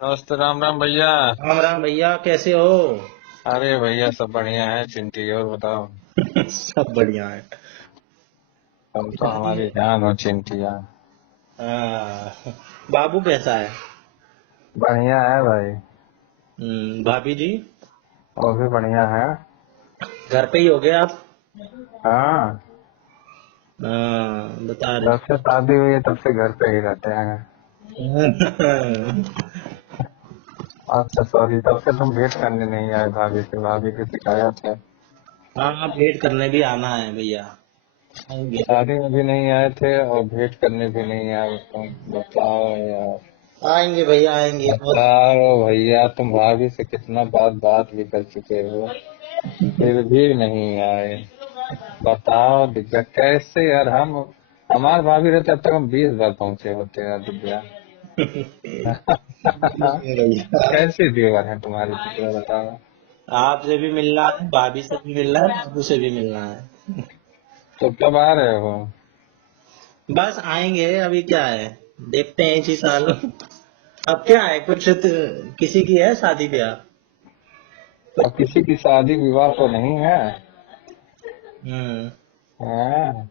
नमस्ते। राम राम भैया। राम राम भैया, कैसे हो? अरे भैया सब बढ़िया है। चिंटी और बताओ। सब बढ़िया है। तुम तो पिताजी। हमारी जान हो चिंटिया। बाबू कैसा है? बढ़िया है भाई। भाभी जी। वो भी बढ़िया है। घर पे ही हो गए आप? हाँ। बता जब रहे। से शादी हुई है तब से घर पे ही रहते हैं। अच्छा सॉरी, तब से तुम भेंट करने नहीं आए भाभी से। भाभी की शिकायत है। हाँ, भेंट करने भी आना है भैया। आएंगे। शादी में भी नहीं आए थे और भेंट करने भी नहीं आए तुम। बताओ यार। आएंगे भैया, आएंगे बहुत। बताओ भैया, तुम भाभी से कितना बात भी कर चुके हो, फिर भी नहीं आए। बताओ दिव्या, कैसे यार। हम हमारे भाभी रहते अब तक हम 20 बार पहुंचे होते हैं दिव्या। भैया, कैसे देवर है तुम्हारी दिव्या, बताओ। आपसे भी मिलना है, भाभी से भी मिलना है, बाबू से भी मिलना है। तो कब आ रहे हो? बस आएंगे, अभी क्या है। देखते हैं इसी साल। अब क्या है, कुछ किसी की है शादी ब्याह? अब किसी की शादी विवाह तो नहीं है। हम्म। हाँ।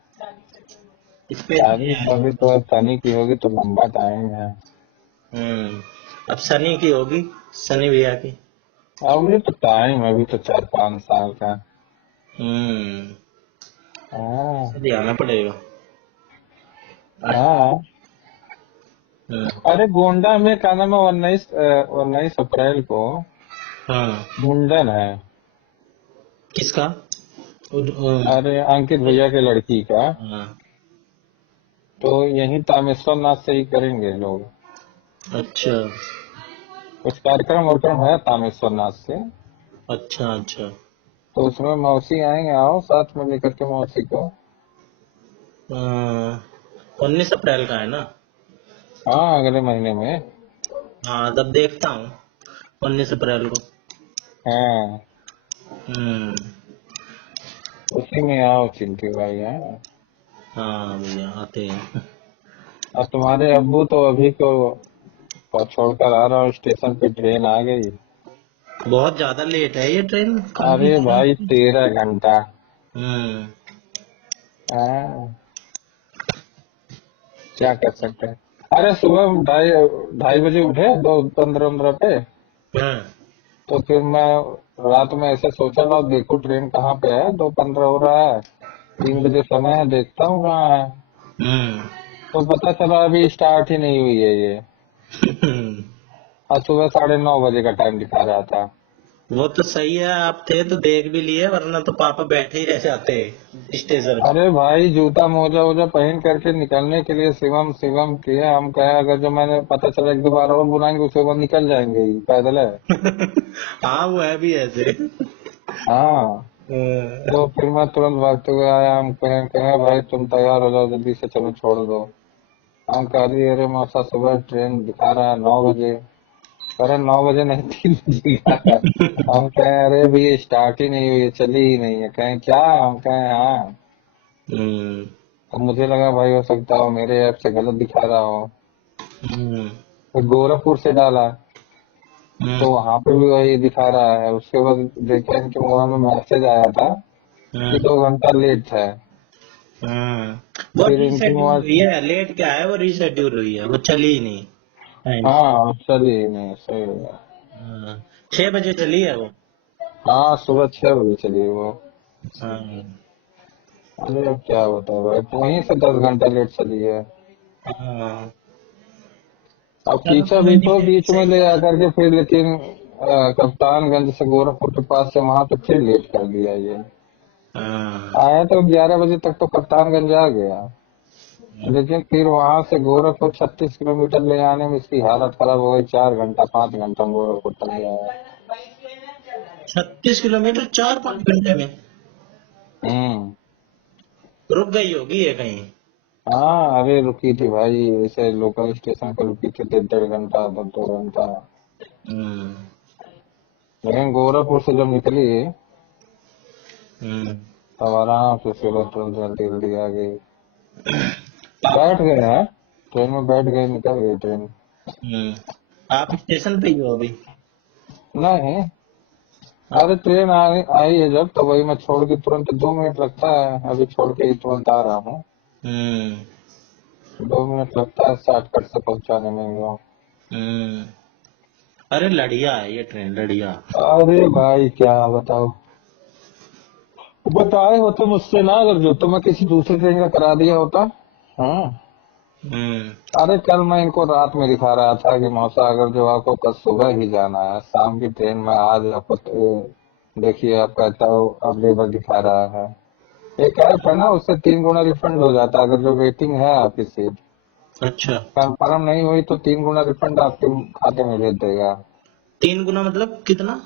इस पे शादी अभी तो सनी की होगी तो लंबा टाइम है। हम्म। अब सनी की होगी, सनी भैया की। अभी तो टाइम है, अभी तो 4-5 साल का। हम्म। हाँ। शादी आना पड़ेगा। हाँ। हम्म। अरे गोंडा में क्या नाम है, 19 अप्रैल को हाँ। मुंडन है। किसका? अरे अंकित भैया के लड़की का। हाँ। तो यही तामेश्वर नाथ से ही करेंगे लोग। अच्छा। कुछ कार्यक्रम वरक्रम है तामेश्वर नाथ से। अच्छा अच्छा। तो उसमें मौसी आएंगे, आओ साथ में लेकर के मौसी को। 19 अप्रैल का है ना? हाँ, अगले महीने में। हाँ, तब देखता हूँ। 19 अप्रैल को। हाँ, हम्म। उसी में आओ चिंटू भाई है। हाँ भैया, आते हैं। और तुम्हारे अब्बू तो अभी को छोड़कर आ रहा हूँ, स्टेशन पे ट्रेन आ गई। बहुत ज्यादा लेट है ये ट्रेन, काफी अरे टाइम भाई से। 13 घंटा। हम्म। हाँ, क्या कर सकते हैं। अरे सुबह 2:30 बजे उठे, 2:15 पे। हाँ। तो फिर मैं रात में ऐसे सोचा ला देखो ट्रेन कहाँ पे है, 2:15 हो रहा है, 3 बजे समय है, देखता हूँ कहाँ है। हम्म। तो पता चला अभी स्टार्ट ही नहीं हुई है ये। और सुबह 9:30 बजे का टाइम दिखा रहा था। वो तो सही है, आप थे तो देख भी लिए, वरना तो पापा बैठे ही रह जाते स्टेशन पे। अरे भाई जूता मोजा वोजा पहन करके निकलने के लिए शिवम शिवम किए। हम कहे अगर जो मैंने पता चला एक दो बार और बुलाएंगे उसके बाद निकल जाएंगे ही पैदल है। हाँ, वो है भी ऐसे। हाँ। हाँ। तो फिर मैं तुरंत भागते हुए आया। हम कहे भाई तुम तैयार हो जाओ जल्दी से, चलो छोड़ दो। हम कह रही अरे मौसा सुबह ट्रेन दिखा रहा है 9 बजे। अरे 9 बजे नहीं, 3 बजे का है। हम कहें अरे भैया स्टार्ट ही नहीं हुई है, चली ही नहीं है। कहें क्या? हम कहें हाँ। हम्म। अब मुझे लगा भाई हो सकता हो मेरे ऐप से गलत दिखा रहा हो। हम्म। तो गोरखपुर से डाला हम्म। तो वहां पे भी वही दिखा रहा है। उसके बाद देखे इनके मोबाइल में मैसेज आया था कि हम्म। 2 घंटा लेट है। वो फिर इनकी रीशेड्यूल हुई मोबाइल। है, लेट क्या है, वो रीशेड्यूल हुई है, वो चली ही नहीं टाइम से। हाँ चलिए नहीं सही है। हाँ, 6 बजे चली है वो। हाँ सुबह 6 बजे चली वो। हाँ। अरे अब क्या बताओ भाई, तो वहीं से 10 घंटा लेट चली है। हाँ। अब चलो खींचा कोई भी नहीं, तो फिर भी बीच में सही ले है। आकर के फिर, लेकिन कप्तानगंज से गोरखपुर के पास से वहां पे फिर लेट कर दिया ये। हाँ। आया तो 11 बजे तक तो कप्तानगंज आ गया। लेकिन फिर वहां से गोरखपुर 36 किलोमीटर ले आने में इसकी हालत खराब हो गई। 4 घंटा 5 घंटा गोरखपुर तक गया। 36 किलोमीटर 4-5 घंटे में? हम्म। रुक गई होगी ये कहीं। हाँ अभी रुकी थी भाई, ऐसे लोकल स्टेशन पर रुकी थी 1.5 घंटा 2 घंटा। हम्म। लेकिन गोरखपुर से जब निकली हम्म। तब आराम से सुबह तुरंत जल्दी जल्दी आ गई। पापा। बैठ गए हैं ट्रेन में, बैठ गए, निकल गई ट्रेन। हम्म। आप स्टेशन पे ही हो अभी? नहीं, हाँ। अरे ट्रेन आई है जब, तो वही मैं छोड़ के तुरंत 2 मिनट लगता है, अभी छोड़ के ही तुरंत आ रहा हूँ। हम्म। 2 मिनट लगता है शॉर्टकट से पहुंचाने में ही। हम्म। अरे लड़िया है ये ट्रेन, लड़िया। अरे भाई क्या बताओ, बताए होते मुझसे ना, अगर जो तो मैं किसी दूसरे ट्रेन का करा दिया होता। हाँ। हम्म। अरे कल मैं इनको रात में दिखा रहा था कि मौसा अगर जो आपको कल सुबह ही जाना है, शाम की ट्रेन में आज आपको देखिए आप कहता हो अवेलेबल दिखा रहा है। एक ऐप है ना, उससे 3 गुना रिफंड हो जाता है, अगर जो वेटिंग है आपकी सीट अच्छा। कंफर्म नहीं हुई तो 3 गुना रिफंड आपके खाते में भेज देगा। 3 गुना मतलब कितना?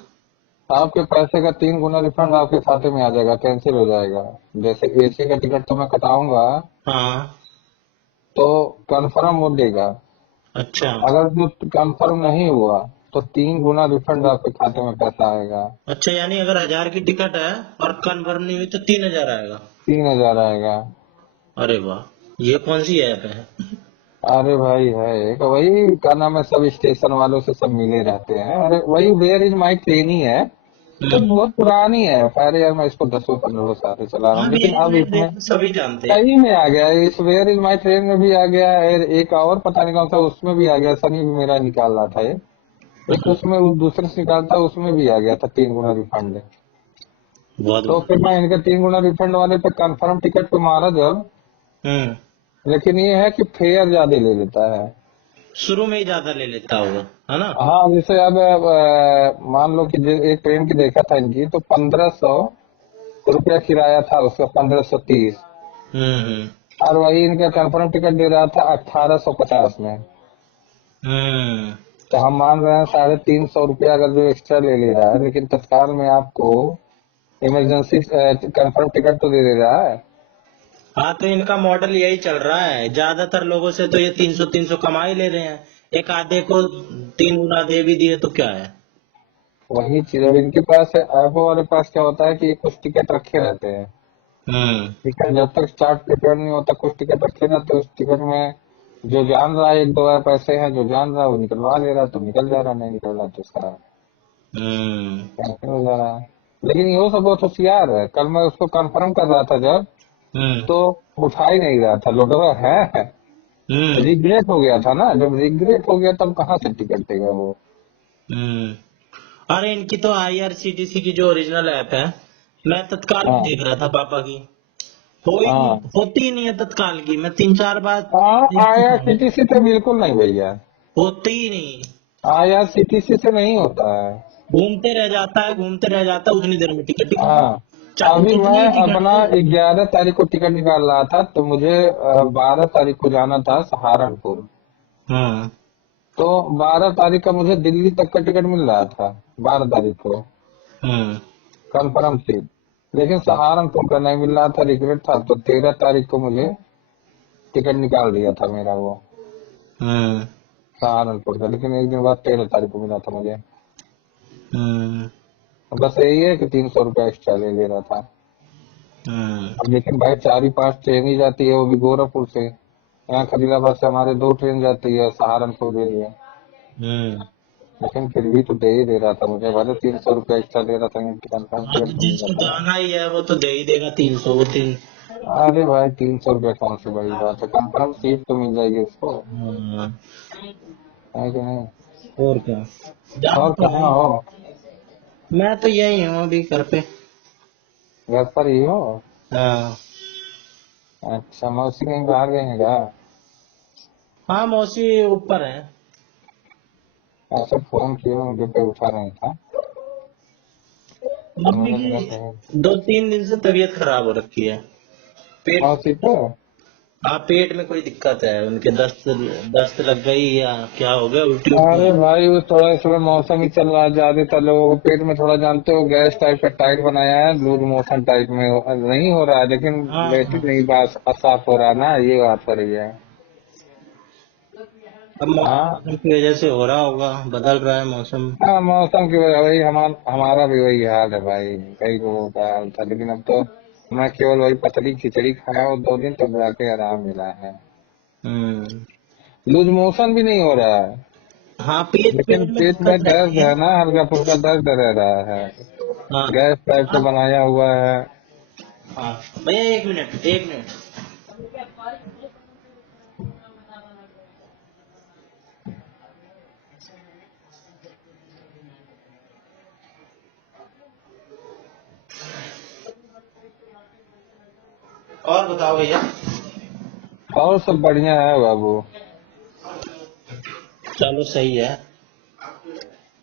आपके पैसे का 3 गुना रिफंड आपके खाते में आ जाएगा, कैंसिल हो जाएगा। जैसे एसी का टिकट तो मैं कटाऊंगा हाँ। तो कंफर्म हो देगा, अच्छा। अगर जो कंफर्म नहीं हुआ तो 3 गुना रिफंड आपके खाते में पैसा आएगा। अच्छा, यानी अगर 1000 की टिकट है और कंफर्म नहीं हुई तो 3000 आएगा? 3 हजार आएगा। अरे वाह, ये कौन सी ऐप है? अरे भाई है एक, वही क्या नाम है, सब स्टेशन वालों से सब मिले रहते हैं। अरे वही वेयर इज माई ट्रेन ही है, तो हम्म। बहुत पुरानी है। पहले यार मैं इसको 10-15 साल से चला रहा हाँ, हूँ, लेकिन मेरी अब इसमें ट्रेन सभी जानते हैं। सही में आ गया है। इस वेयर इज माई ट्रेन में भी आ गया है, एक और पता नहीं कौन सा उसमें भी आ गया। सनी भी मेरा निकाल रहा था ये, एक उसमें उस दूसरे से निकालता उसमें भी आ गया था 3 गुना रिफंड। बहुत तो फिर बढ़िया। मैं इनके 3 गुना रिफंड वाले पे कंफर्म टिकट पे मारा जब, हम्म। लेकिन ये है कि फेयर ज्यादा ले लेता है। शुरू में ही ज्यादा ले लेता होगा, है ना? हाँ जैसे अब मान लो कि एक ट्रेन की देखा था इनकी, तो 1500 रुपया किराया था उसका, 1530। हम्म। और वही इनका कंफर्म टिकट दे रहा था 1850 में। हम्म। तो हम मान रहे हैं 350 रुपया अगर जो एक्स्ट्रा ले ले रहा है, लेकिन तत्काल में आपको इमरजेंसी कंफर्म टिकट तो दे दे रहा है। हाँ, तो इनका मॉडल यही चल रहा है, ज्यादातर लोगों से तो ये 300 कमा ही ले रहे हैं। एक आधे को 3 गुना दे भी दिए तो क्या है? वही चीज अब इनके पास है। ऐपो वाले पास क्या होता है कि कुछ टिकट रखे रहते हैं। हम्म। ठीक है, जब तक स्टार्ट टिकट नहीं होता कुछ टिकट रखे ना, तो उस टिकट में जो जान रहा है 1-2 पैसे हैं, जो जान रहा है वो निकलवा ले रहा है, तो निकल जा रहा है, नहीं निकल रहा तो उसका हम्म। कैंसिल हो जा रहा है। लेकिन ये सब बहुत होशियार है। कल मैं उसको कंफर्म कर रहा था जब, हम्म। तो उठा ही नहीं रहा था, लोडवा है। हम्म। रिग्रेट हो गया था ना, जब रिग्रेट हो गया तब कहाँ से टिकट देगा वो। हम्म। अरे इनकी तो आईआरसीटीसी की जो ओरिजिनल ऐप है, मैं तत्काल में हाँ देख रहा था पापा की। हाँ होती ही नहीं है तत्काल की, मैं 3-4 बार हाँ, देख चुका हूँ। IRCTC से बिल्कुल नहीं भैया, होती ही नहीं। IRCTC से नहीं होता है। घूमते रह जाता है, घूमते रह जाता है, उतनी देर में टिकट निकल, हाँ, चाहे अभी कितनी मैं ही टिकट अपना हो। 11 तारीख को टिकट निकाल रहा था, तो मुझे 12 तारीख को जाना था सहारनपुर। हाँ। तो 12 तारीख का मुझे दिल्ली तक का टिकट मिल रहा था, 12 तारीख को हम्म। कंफर्म सीट, लेकिन सहारनपुर का नहीं मिल रहा था, रिग्रेट था। तो 13 तारीख को मुझे टिकट निकाल दिया था मेरा वो हम्म। सहारनपुर का, लेकिन एक दिन बाद 13 तारीख को मिला था मुझे। हम्म। बस यही है कि 300 रुपया एक्स्ट्रा ले ले रहा था। हम्म। अब लेकिन भाई 4 ही 5 ट्रेन ही जाती है, वो भी गोरखपुर से। यहाँ खलीलाबाद से हमारे 2 ट्रेन जाती है सहारनपुर के लिए, हम्म। लेकिन फिर भी तो दे ही दे रहा था मुझे, भले 300 रुपया एक्स्ट्रा दे रहा था, लेकिन कंफर्म हाँ, टिकट तो तो मिल जिसको जाता है। जाना ही है वो तो दे ही देगा 300, वो तीन। अरे भाई 300 रुपया कौन सी बड़ी बात है, कंफर्म सीट तो मिल जाएगी उसको, हाँ, है कि नहीं। और क्या। जान और तो कहाँ है। हो? मैं तो यही हूँ अभी घर पे। घर पर ही हो? हाँ। अच्छा, मौसी कहीं बाहर गए हैं क्या? हाँ, मौसी ऊपर है। ऐसे फोन किए मुझे पे उठा नहीं था, तो मम्मी मुझे लगा कहीं। की 2-3 दिन से तबीयत खराब हो रखी है। पेट। मौसी पे? हाँ, पेट में कोई दिक्कत है उनके, दस्त दस्त लग गई या क्या हो गया, उल्टी उल्टी अरे हुई। भाई वो थोड़ा इस समय मौसम ही चल रहा है, ज्यादातर लोगों को पेट में थोड़ा जानते हो गैस टाइप का टाइट बनाया है, लूज मोशन टाइप में नहीं हो रहा है, लेकिन हाँ, लेटिन हाँ। नहीं बात साफ हो रहा है ना, ये बात हो रही है। अब हाँ मौसम की वजह से हो रहा होगा, बदल रहा है मौसम। हाँ, मौसम की वजह, वही हमारा भी वही हाल है भाई, कई लोगों का हाल था, लेकिन अब तो मैं केवल वही पतली खिचड़ी खाया और 2 दिन तक जाके आराम मिला है। हम्म। लूज मोशन भी नहीं हो रहा है। हाँ, पेट लेकिन पेट में पेट में दिक्कत दर्द रहती है। है ना, हल्का फुल्का दर्द रह रहा है, हाँ गैस टाइप का हाँ बनाया हुआ है। हाँ। भैया एक मिनट, एक मिनट। और बताओ भैया। और सब बढ़िया है बाबू। चलो सही है।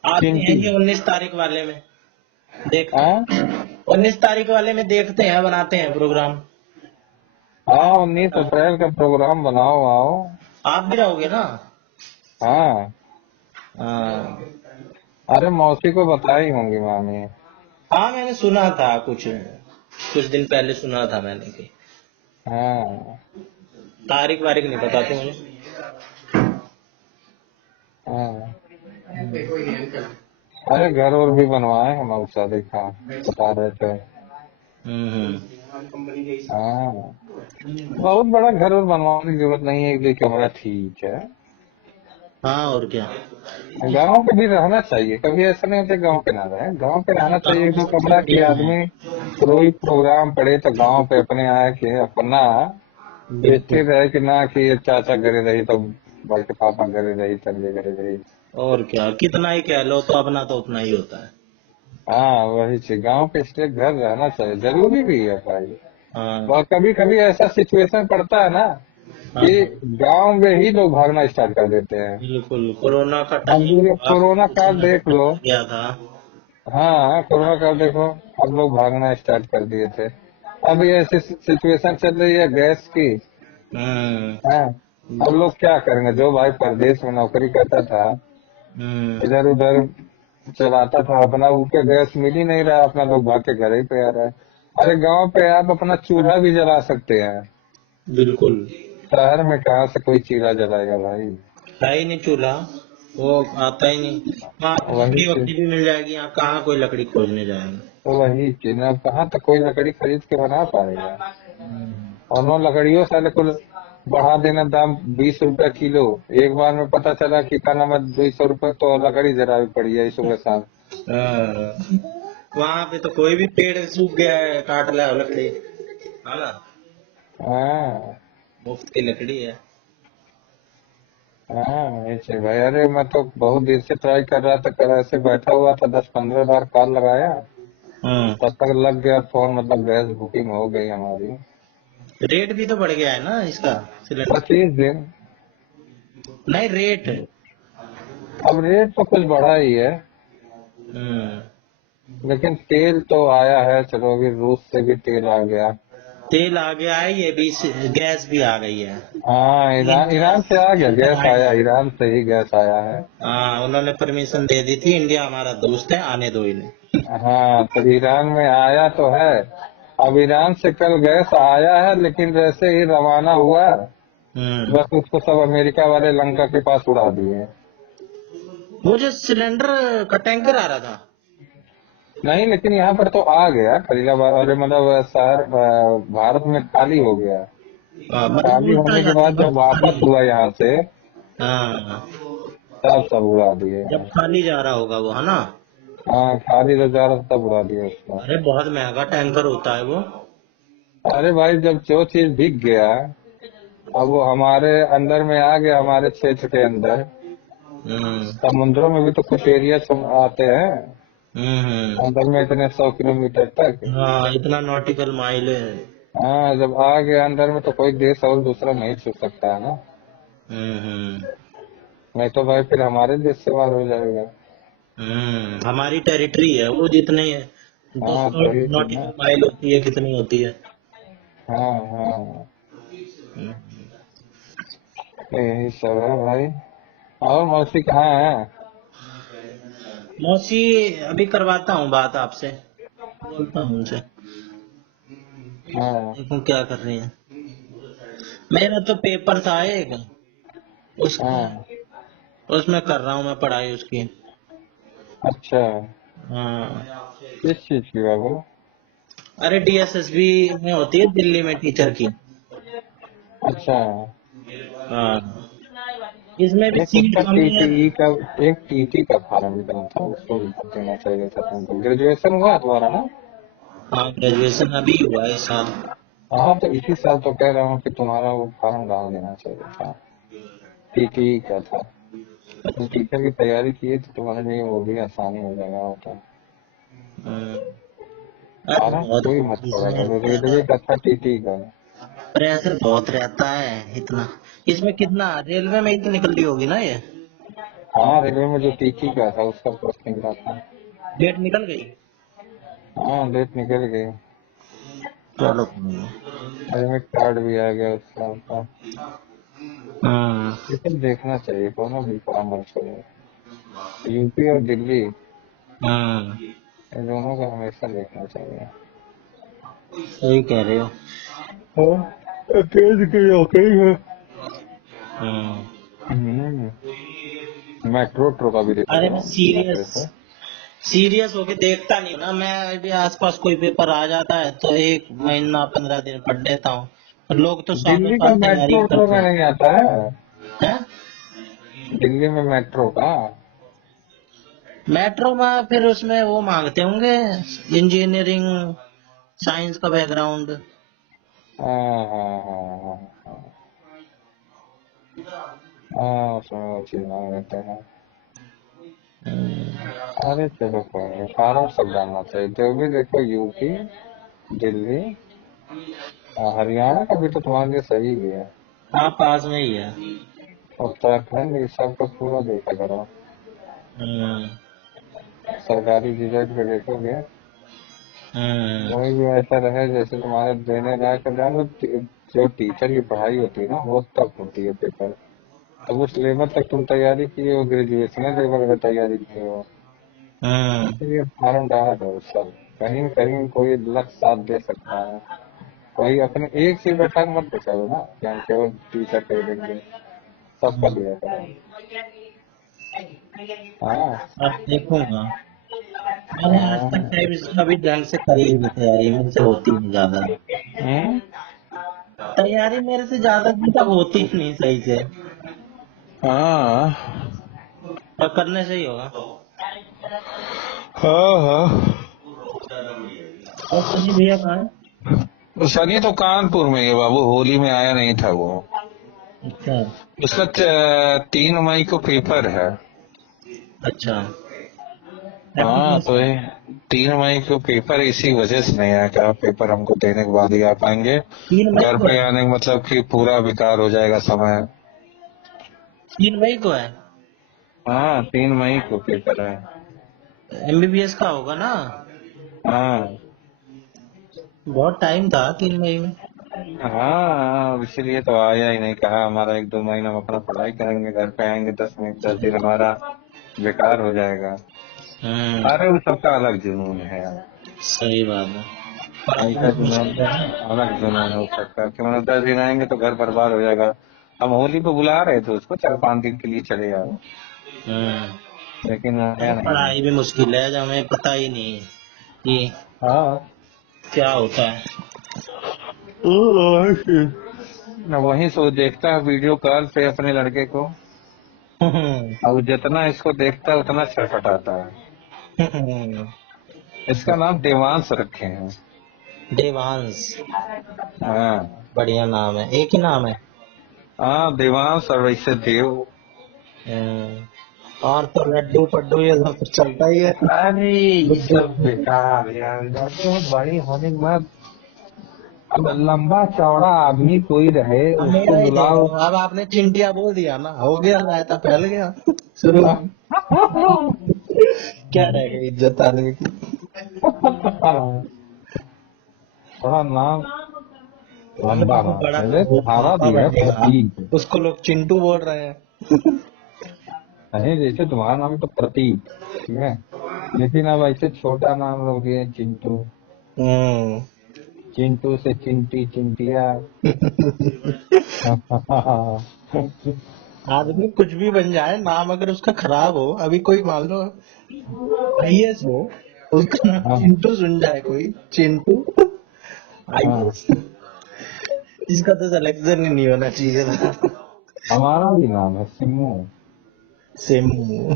आते हैं चिंटी। ये 19 तारीख वाले में, देखते हाँ हैं। 19 तारीख वाले में देखते हैं, बनाते हैं प्रोग्राम। हाँ, 19 अप्रैल का प्रोग्राम बनाओ, आओ। आप भी रहोगे ना? हाँ, हाँ अरे मौसी को बताई होंगी मामी। हाँ, मैंने सुना था कुछ कुछ दिन पहले सुना था मैंने कि हाँ तारीख वारीख नहीं बताते मुझे। हाँ, अरे घर और भी बनवाए हम, मौसा देखा बता रहे थे। हाँ, बहुत बड़ा घर और बनवाने की जरूरत नहीं है, एक दो कमरा ठीक है। हाँ और क्या। गांव पे भी रहना चाहिए, कभी ऐसा नहीं होता गांव पे ना रहे, गांव पे रहना चाहिए, एक दो कमरा की बढ़िया है। आदमी कोई प्रोग्राम पड़े तो गांव पे अपने आए के अपना बिल्कुल। बैठे रहे, कि ना कि ये चाचा घरे रही तो बल्कि पापा घरे रही, संजय घरे रही। और क्या, कितना ही कह लो तो अपना तो उतना ही होता है। हाँ वही चीज, गांव पे इसलिए घर रहना चाहिए, जरूरी भी है भाई। हाँ और कभी कभी ऐसा सिचुएशन पड़ता है ना हाँ कि हाँ, गांव में ही लोग भागना स्टार्ट कर देते हैं। बिल्कुल। कोरोना का अब टाइम ये कोरोना आपको काल देख लो। गया था। हाँ कोरोना काल देखो, अब लोग भागना स्टार्ट कर दिए थे। अब ये ऐसी सिचुएशन चल रही है गैस की। हम्म हाँ, अब लोग क्या करेंगे, जो भाई परदेश में नौकरी करता था, हम्म। इधर उधर चलाता था अपना, उनके गैस मिल ही नहीं रहा, अपना लोग भाग के घर ही पे आ रहा है। अरे गांव पे आप अपना चूल्हा भी जला सकते हैं, बिल्कुल। शहर में कहाँ से कोई चूल्हा जलाएगा भाई। है ही नहीं चूल्हा, वो आता ही नहीं। वहाँ पे वही लकड़ी चीज, वकड़ी भी मिल जाएगी, यहाँ कहाँ कोई लकड़ी खोजने जाएगा। तो वही चीज, अब कहाँ तक कोई लकड़ी खरीद के बना पाएगा। हम्म। और वो लकड़ियों साले को बढ़ा देना दाम, 20 रुपया किलो। एक बार में पता चला कि का नाम है 200 रुपये, तो लकड़ी जरा भी पड़ी है सुबह शाम। वहाँ पे तो कोई भी पेड़ सूख गया है, काट ला लकड़ी, है ना? हाँ मुफ्त की लकड़ी है। हाँ, ऐसे भाई, अरे मैं तो बहुत देर से ट्राई कर रहा था, कल ऐसे बैठा हुआ था, 10-15 बार कॉल लगाया, हाँ, तब तक लग गया फोन, मतलब गैस बुकिंग हो गई हमारी। रेट भी तो बढ़ गया है ना इसका, सिलेंडर। 25 दिन। नहीं, रेट। अब रेट तो कुछ बढ़ा ही है, हम्म। लेकिन तेल तो आया है, चलो अभी रूस से भी तेल आ गया। तेल आ गया है, ये भी गैस भी आ गई है। हाँ, ईरान इंडिया ईरान से आ गया, गैस आया, हाँ, ईरान से ही गैस आया है। उन्होंने परमिशन दे दी थी, इंडिया हमारा दोस्त है, आने दो इन्हें। हाँ तो ईरान में आया तो है। अब ईरान से कल गैस आया है, लेकिन जैसे ही रवाना हुआ, हम्म। बस उसको सब अमेरिका वाले लंका के पास उड़ा दिए। वो जो सिलेंडर का टैंकर आ रहा था। नहीं, लेकिन यहाँ पर तो आ गया फरीदाबाद, अरे मतलब शहर भारत में खाली हो गया। मतलब खाली उल्टा होने के जाता है, बाद बस जब खाली। वापस हुआ यहाँ से, हाँ, तब सब उड़ा दिए जब हैं। खाली जा रहा होगा वो, है ना? हाँ, खाली जब जा रहा था तब उड़ा दिया उसको। अरे बहुत महंगा टैंकर होता है वो। अरे भाई, जब जो चीज बिक गया, अब वो हमारे अंदर में आ गया, हमारे क्षेत्र के अंदर, हम्म समुद्रों में भी तो कुछ एरिया आते हैं हम्म। अंदर में, इतने 100 किलोमीटर तक। हाँ, इतना नॉटिकल माइल है। हाँ, जब आ गया अंदर में तो कोई देश और दूसरा नहीं छू सकता है ना, हम्म। नहीं तो भाई फिर हमारे देश से बाहर हो जाएगा। हमारी टेरिटरी है वो, जितने दो हाँ सौ तो ही चीज ना। नॉटिकल माइल होती है, कितनी होती है? हाँ हाँ, हम्म। तो यही सब है भाई। और मौसी कहाँ है? मौसी, अभी करवाता हूँ बात आपसे, बोलता हूँ उनसे, हाँ देखो क्या कर रही है। मेरा तो पेपर था एक, उसका हाँ, उसमें कर रहा हूँ मैं पढ़ाई उसकी। अच्छा, हाँ। किस चीज की बाबू? अरे डीएसएसबी में होती है दिल्ली में, टीचर की। अच्छा, हाँ। इसमें भी एक सीट उसका कम ही है। टीटीई का, एक टीटी का फॉर्म निकला था, उसको भी भर देना चाहिए था तुमको। ग्रेजुएशन हुआ है तुम्हारा ना? हाँ, ग्रेजुएशन अभी हुआ है इस साल। हाँ, तो इसी साल तो कह रहा हूँ कि तुम्हारा वो फॉर्म डाल देना चाहिए था। टीटीई का था। तो टीचर की तैयारी की तो तुम्हारे लिए वो भी आसानी हो जाएगा वो तो। हम्म, अरे सारा बहुत कोई मत इसमें करो, रेलवे का था, टीटी का। प्रेशर बहुत रहता है इतना। इसमें कितना रेलवे में ही तो निकल रही होगी ना ये? हाँ, रेलवे में जो टीटी का था उसका पोस्ट निकला था। डेट निकल गई? हाँ, डेट निकल गई। चलो। एडमिट कार्ड भी आ गया उस साल का। हम्म। ये सब देखना चाहिए, कोनो भी परामर्श हो। यूपी और दिल्ली, हम्म, इन दोनों का हमेशा देखना चाहिए। सही कह रहे हो। हाँ, तेज की नौकरी है। हम्म। मेट्रो ट्रो का भी देखा अरे मैं करो सीरियस वैसे। सीरियस होके देखता नहीं हूँ ना मैं भी। आसपास कोई पेपर आ जाता है तो 1 महीना 15 दिन पढ़ लेता हूँ। और लोग तो सालों दिल्ली का साल तैयारी मेट्रो ट्रो करते का हैं। नहीं आता है? हैं? दिल्ली में मेट्रो का। मेट्रो में फिर उसमें वो मांगते होंगे इंजीनियरिंग साइंस का बैकग्राउंड। हाँ हाँ हाँ हाँ हाँ हाँ, उसमें वो चीज मांग लेते हैं। अरे चलो कोई नहीं, फॉर्म सब डालना चाहिए। जो भी देखो, यूपी, दिल्ली, हरियाणा का भी तो तुम्हारे लिए सही भी है। हाँ, पास में ही है। उत्तराखंड, ये सब का पूरा देखा करो। हम्म। सरकारी रिजल्ट पे देखोगे, हम्म। कोई भी ऐसा रहे जैसे तुम्हारे देने लायक जानो। जो टीचर की पढ़ाई होती है ना, वो तक होती है पेपर। तो उस लेवल तक तुम तैयारी किए हो, ग्रेजुएशन लेवल में तैयारी किए हो, हम्म। इसीलिए फॉर्म डाला करो सब। कहीं न कहीं कोई लक साथ दे सकता है। कोई अपने एक से बैठा के मत बचाओ ना कि हम केवल टीचर कह देंगे। सबका दिया करो। हाँ अब देखूंगा। मैंने आज तक हाँ। टाइम इसका भी ढंग से करी नहीं तैयारी। मेरे से होती नहीं ज्यादा हम्म, तैयारी। मेरे से ज्यादा दिन तक होती ही नहीं सही से। हाँ और करने से ही होगा। हाँ हाँ। और सनी भैया कहाँ है? सनी तो कानपुर में है बाबू, होली में आया नहीं था वो। अच्छा। उसका 3 मई को पेपर है। अच्छा। हाँ, एमबीबीएस तो का? ये 3 मई को पेपर है, इसी वजह से नहीं आया। क्या पेपर हमको देने के बाद ही आ पाएंगे। 3 मई घर को पे है? आने का मतलब कि पूरा बेकार हो जाएगा समय। 3 मई को है? हाँ, 3 मई को पेपर है। एमबीबीएस का होगा ना? हाँ बहुत टाइम था 3 मई में। हाँ, इसीलिए तो आया ही नहीं। कहा हमारा 1-2 महीना हम अपना पढ़ाई करेंगे, घर पे आएंगे 10 मिनट 10 दिन हमारा बेकार हो जाएगा। हम्म। अरे वो सबका अलग जुनून है यार। सही बात है। पढ़ाई सबका बहुत जुनून मुश्किल है ना। अलग जुनून है सबका। क्यों ना 10 दिन आएंगे तो घर बर्बाद हो जाएगा। हम होली पे बुला रहे थे उसको, 4-5 दिन के लिए चले जाओ, हम्म। लेकिन अरे आया नहीं। पढ़ाई भी मुश्किल है जब हमें पता ही नहीं कि हाँ, क्या होता है। न वहीं से वो देखता है वीडियो कॉल पे अपने लड़के को, हम्म। और जितना इसको देखता है उतना छटपटाता है। इसका नाम देवांश रखे हैं। देवांश? हाँ बढ़िया नाम है। एक ही नाम है? हाँ, देवांश और वैसे देव। हम्म। और तो लड्डू पड्डू ये सब तो चलता ही है। अरे ये गुड्डू। सब बेकार यार, लड़के बहुत बड़ी होने के बाद अब लंबा चौड़ा आदमी कोई रहे अब उसको मेरा ही देखो। बुलाओ। अब आपने चिंटिया बोल दिया ना, हो गया, रायता फैल गया शुरू। क्या रह गई इज्जत आदमी की? थोड़ा नाम मतलब लंबा जो रहा बड़ा है, वो तुम्हारा पापा भी है बनेगा प्रतीक। उसको लोग चिंटू बोल रहे हैं। नहीं, जैसे तुम्हारा नाम तो प्रतीक, ठीक है, लेकिन अब ऐसे छोटा नाम लोग दिए चिंटू। हम्म। चिंटू से चिंटी चिंटिया। आदमी कुछ भी बन जाए, नाम अगर उसका खराब हो। अभी कोई मान लो आईएएस हो, उसका नाम हाँ चिंटू सुन जाए कोई, चिंटू हाँ, आईएएस, इसका तो सिलेक्शन ही नहीं होना चाहिए था। हमारा भी नाम है सिम्मू। सिम्मू।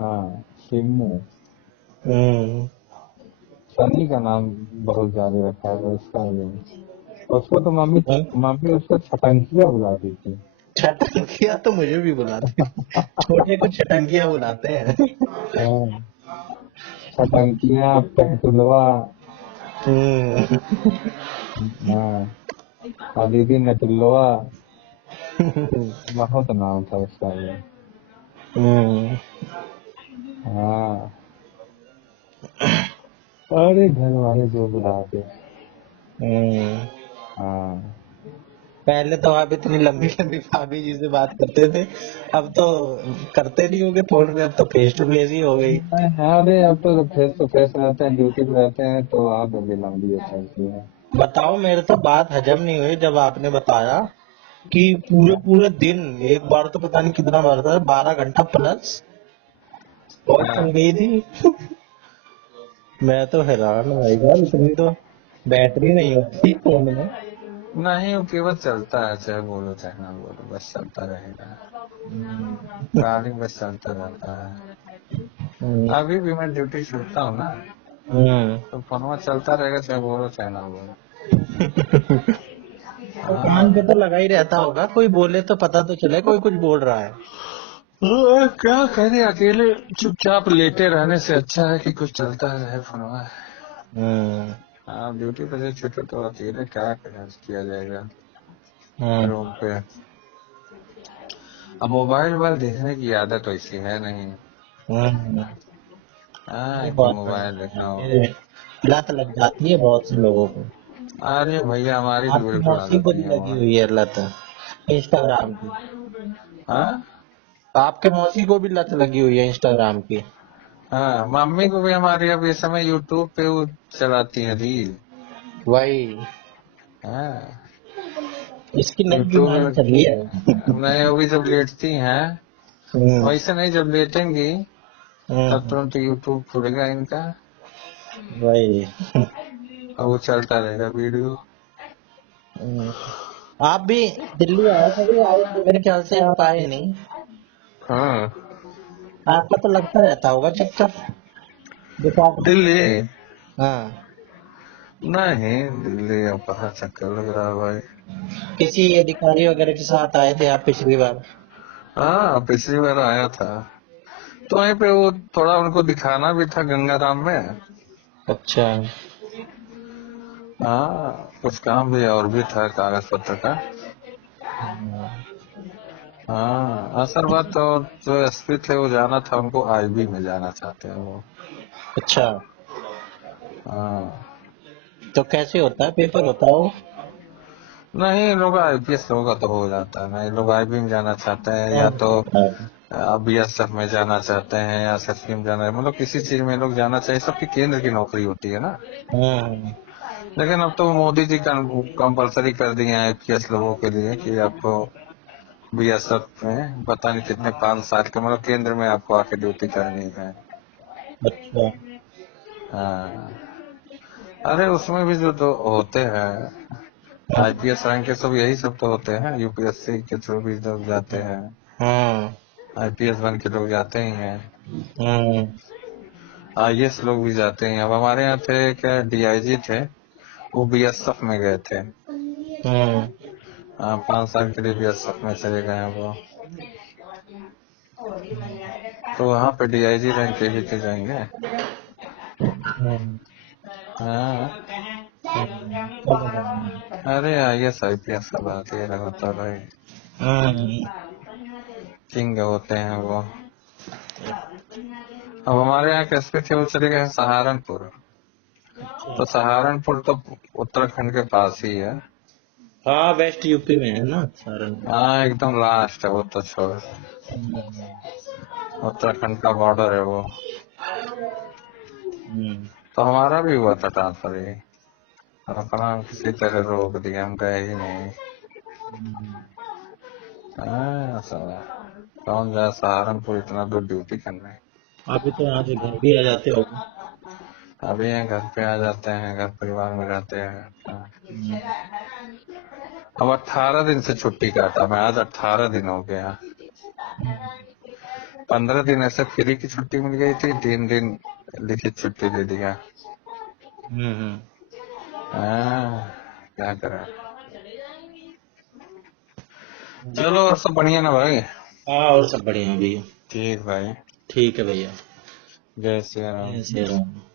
हाँ, सिम्मू। हम्म। सनी का नाम बहुत ज्यादा रखा है उसका भी। उसको तो मम्मी मम्मी उसको छटंकिया बुलाती थी। छटंकिया तो मुझे भी बुलाते हैं। छोटे को छटंकिया बुलाते हैं। हाँ, छटंकिया, पेटुलवा। हम्म। हाँ, और दीदी नटुल्लवा। बहुत नाम था उसका भी। हम्म। हाँ, अरे घर वाले जो बुलाते। हम्म। हाँ। पहले तो आप इतनी लंबी लंबी भाभी जी से बात करते थे, अब तो करते नहीं होगे फोन पे, अब तो फेस टू फेस ही हो गई। अरे अब तो फेस टू फेस रहते हैं, ड्यूटी पे रहते हैं, तो आप अभी लंबी हो चलती है। बताओ, मेरे तो बात हजम नहीं हुई जब आपने बताया कि पूरे पूरे दिन, एक बार तो पता नहीं कितना बार था, 12 घंटा प्लस कॉल हाँ। चल गई थी। मैं तो हैरान हूँ भाई साहब, इतनी तो बैटरी नहीं होती फोन में। नहीं, वो केवल चलता है, चाहे बोलो चाहे ना बोलो, बस चलता रहेगा। कॉलिंग बस चलता रहता है। हम्म। अभी भी मैं ड्यूटी छूटता हूँ ना, हम्म। तो फोनवा चलता रहेगा, चाहे बोलो चाहे ना बोलो। कान हाँ। पे तो लगा ही रहता होगा, कोई बोले तो पता तो चले कोई कुछ बोल रहा है। क्या करें, अकेले चुपचाप लेटे रहने से अच्छा है कि कुछ चलता रहे फोनवा। हम्म। हाँ, ड्यूटी पे से छुट्टी तो अकेले क्या किया जाएगा हम्म। रूम पे। अब मोबाइल वोबाइल देखने की आदत वैसी है नहीं। हम्म। ये हाँ, कि बहुत बड़ी मोबाइल बात देखना है, हो। ये लत लग जाती है बहुत से लोगों को। अरे भैया, हमारी तो आपकी बिल्कुल मौसी आदत को नहीं भी है लगी मोबाइल। हुई है लत इंस्टाग्राम की। हाँ। आपके मौसी को भी लत लगी हुई है इंस्टाग्राम की। हाँ, मम्मी को भी हमारी अब इस समय यूट्यूब पे वो चलाती है रील। वही, हाँ, इसकी नई बीमारी यूट्यूब। चली है। नहीं, वो भी जब लेटती हैं, हम्म। वैसे नहीं, जब लेटेंगी तब हम्म। तुरंत यूट्यूब खुलेगा इनका, वही। और वो चलता रहेगा वीडियो। हम्म। आप भी दिल्ली आए कभी? आए तो मेरे ख्याल से आप आए नहीं। हाँ। आपका तो लगता रहता होगा चक्कर डिपार्टमेंट। दिल्ली? हाँ। नहीं, दिल्ली अब कहाँ चक्कर लग रहा है भाई। किसी अधिकारी वगैरह के साथ आए थे आप पिछली बार? हाँ, पिछली बार आया था, तो वहीं पे वो थोड़ा उनको दिखाना भी था गंगाराम में। अच्छा। हाँ, कुछ काम भी और भी था कागज पत्र का। हम्म। हाँ, असल बात तो जो एसपी थे वो जाना था, उनको आईबी में जाना चाहते हैं वो। अच्छा, हाँ। तो कैसे होता है, पेपर होता है वो? नहीं, इन लोग आईपीएस लोगों का तो हो जाता है ना, ये लोग आईबी में जाना चाहते हैं, कौन या तो होता है? बीएसएफ में जाना चाहते हैं, या एसएसबी में जाना है, मतलब किसी चीज में लोग जाना चाहिए, सबकी केंद्र की नौकरी होती है ना। हम्म। लेकिन अब तो मोदी जी कंपलसरी कर दिए हैं आईपीएस लोगों के लिए कि आपको बीएसएफ में पता नहीं कितने 5 साल के, मतलब केंद्र में आपको आके ड्यूटी करनी है। अच्छा। हाँ। अरे उसमें भी जो तो होते हैं आईपीएस रैंक के, सब यही सब तो होते हैं, यूपीएससी के थ्रू भी लोग जाते हैं, हम्म। आईपीएस बन के लोग जाते ही हैं, हम्म। आईएएस लोग भी जाते हैं। अब हमारे यहाँ थे क्या, डीआईजी थे, वो बीएसएफ में गए थे। हम्म। हाँ, 5 साल के लिए बीएसएफ में चले गए हैं वो। तो वहाँ पे डीआईजी रैंक के ही तो जाएंगे। हम्म। हाँ। समझ रहा हूँ। अरे आईएएस आईपीएस का बात ये होता है भाई, हम्म। किंग होते हैं वो। अब हमारे यहाँ के एसपी थे, वो चले गए हैं सहारनपुर। अच्छा। तो सहारनपुर तो उत्तराखंड के पास ही है। हाँ, वेस्ट यूपी में है ना सहारनपुर। हाँ, एकदम लास्ट है वो तो, छोड़, हम्म। उत्तराखंड का बॉर्डर है वो। हम्म। तो हमारा भी हुआ था ट्रांसफर ही, और अपना किसी तरह रोक दिया, हम गए ही नहीं। हाँ, साला कौन जाए सहारनपुर इतना दूर ड्यूटी करने। अभी तो यहाँ से घर भी आ जाते होगे। अभी यहाँ घर पे आ जाते हैं, घर परिवार में रहते हैं। हाँ। हम्म। अब 18 दिन से छुट्टी काटा मैं, आज 18 दिन हो गया। 15 दिन ऐसे फ्री की छुट्टी मिल गई थी, 3 दिन लिखित छुट्टी दे दिया। हम्म। क्या करें। चलो और सब बढ़िया ना भाई। हाँ, और सब बढ़िया भैया। ठीक भाई। ठीक है भैया। जय श्री राम। जय श्री राम।